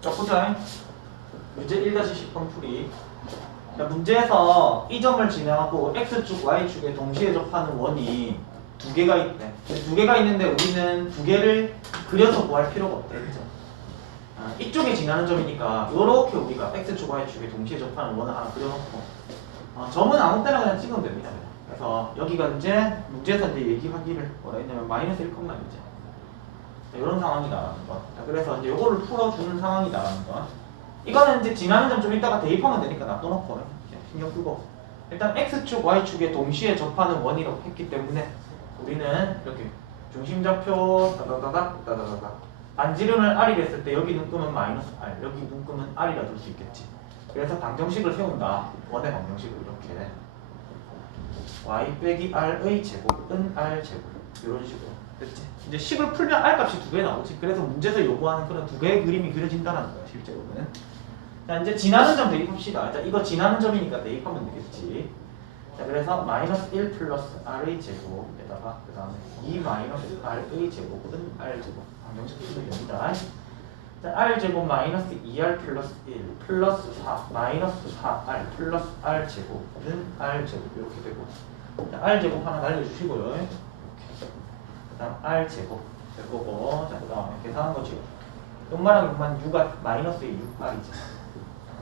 자, 보자. 문제 1-10번 풀이. 자, 문제에서 이 점을 지나고 x축, y축에 동시에 접하는 원이 두 개가 있대. 두 개가 있는데 우리는 두 개를 그려서 구할 필요가 없대. 그죠? 아, 이쪽에 지나는 점이니까 이렇게 우리가 x축, y축에 동시에 접하는 원을 하나 그려놓고 어, 점은 아무 때나 그냥 찍으면 됩니다. 그래서 여기가 이제 문제에서 이제 얘기하기를 뭐라 했냐면 마이너스 1, 이제 이런 상황이 나라는 거. 자, 그래서 이제 이거를 풀어주는 상황이 나라는 거. 이거는 이제 지나는 점좀 이따가 대입하면 되니까 놔둬놓고 신경 끄고. 일단 x축, y축에 동시에 접하는 원이라고 했기 때문에 우리는 이렇게 중심좌표 따다다닥 따다다닥. 반지름을 r이라 했을 때 여기 눈금은 마이너스 r 여기 눈금은 r이라 둘 수 있겠지. 그래서 방정식을 세운다. 원의 방정식을 이렇게. Y 빼기 r의 제곱은 r 제곱. 이런 식으로 됐지. 이제 식을 풀면 r 값이 두 개 나오지. 그래서 문제에서 요구하는 그런 두 개의 그림이 그려진다는 거야 실제로는. 자 이제 지나는 점 대입합시다. 자 이거 지나는 점이니까 대입하면 되겠지. 자 그래서 마이너스 1 플러스 r의 제곱에다가 그 다음에 2 마이너스 r의 제곱은 r 제곱. 방정식 쓰면 됩니다. 자, r 제곱 마이너스 2r 플러스 1 플러스 4 마이너스 4r 플러스 r 제곱은 r 제곱. 이렇게 되고. 자, r 제곱 하나 날려주시고요 그다음 r 제곱 될 거고 자 그다음에 계산한 거지 6만원 6만 6가 마이너스 6r이지.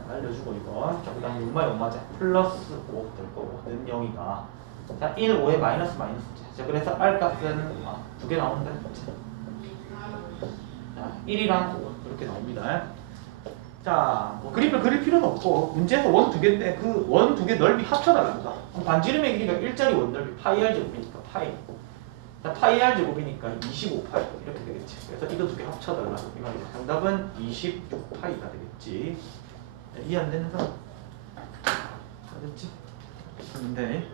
날려주고 이거 자 그다음에 6만 6마자 플러스 5 될 거고 는 0이다. 자 1, 5에 마이너스 마이너스 자 그래서 r 값은 아, 두개 나오는데? 자 1이랑 5 이렇게 나옵니다. 자, 뭐 그림을 그릴 필요는 없고 문제에서 원 두 개인데 그 원 두 개 넓이 합쳐달랍니다. 그럼 반지름의 길이가 일자리 원 넓이 파이 r 제곱이니까 파이. 자, 파이 r 제곱이니까 25파이 이렇게 되겠지. 그래서 이거 두 개 합쳐달라. 이거 이제 정답은 26파이가 되겠지. 자, 이해 안 되는 사람? 다 됐지? 근데